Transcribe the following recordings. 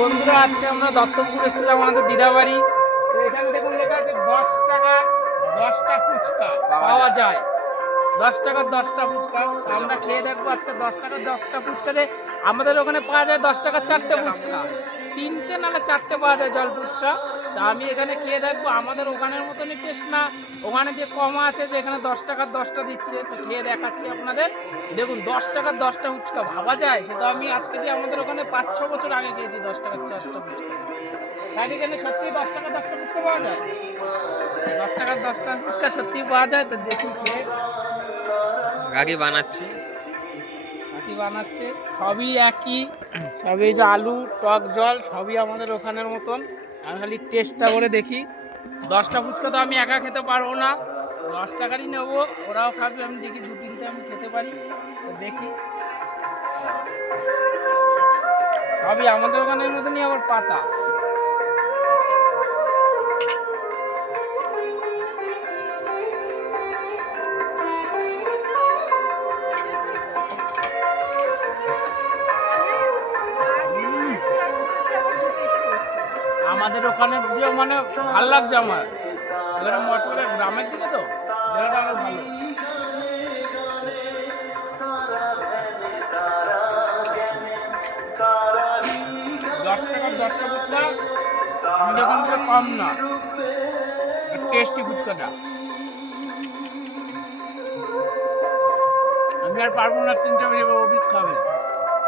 বন্ধুরা, আজকে আমরা দত্তপুর এসেছিলাম আমাদের দিদাবাড়ি। বাড়ি এখানে দেখুন লেখা আছে, দশ টাকা, দশটা ফুচকা পাওয়া যায়। দশ টাকার দশটা ফুচকা। আমরা খেয়ে দেখব আজকে দশ টাকার দশটা ফুচকা যে আমাদের ওখানে পাওয়া যায় দশ টাকার চারটে ফুচকা। তিনটে নাহলে চারটে পাওয়া যায় জল ফুচকা। তা আমি এখানে খেয়ে দেখব, আমাদের ওখানের মতনই টেস্ট না। ওখানে যে কম আছে যে এখানে দশ টাকার দশটা দিচ্ছে, তো খেয়ে দেখাচ্ছি আপনাদের। দেখুন, দশ টাকার দশটা ফুচকা, ভাবা যায় সেটা আমি আজকে দিয়ে আমাদের ওখানে পাঁচ, ছ বছর আগে খেয়েছি দশ টাকার দশটা ফুচকা। তাই এখানে সত্যি দশ টাকা দশটা ফুচকা পাওয়া যায়? দশ টাকার দশটা ফুচকা সত্যি পাওয়া যায়, তো দেখি খেয়ে। কাকি বানাচ্ছে। কি বানাচ্ছে। সবই একই, সবই যে আলু, টক জল, সবই আমাদের ওখানের মতন। আমি খালি টেস্টটা করে দেখি। দশটা ফুচকা তো আমি একা খেতে পারব না। দশ টাকারই নেব, ওরাও খাবে, আমি দেখি দু তিনটে আমি খেতে পারি। তো দেখি। সবই আমাদের ওখানের মতনই আবার পাতা। আমাদের ওখানে যে মানে ভালো লাগছে আমার। এখানে মশলা গ্রামের দিকে তো? জায়গাটা ভালো। দশ টাকার দশটা ফুচকা আমাদের ওখান থেকে কম না। টেস্টি ফুচকাটা। আমি আর পারব না তিনটে বেজে অভিক খাবে।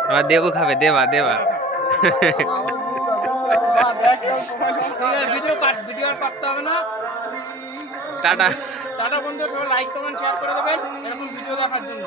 আমার দেবু খাবে দেবা দেবা ভিডিও আর হবে না। টাটা। টাটা বন্ধু সবাই লাইক কমেন্ট শেয়ার করে দেবেন। এরকম ভিডিও দেখার জন্য।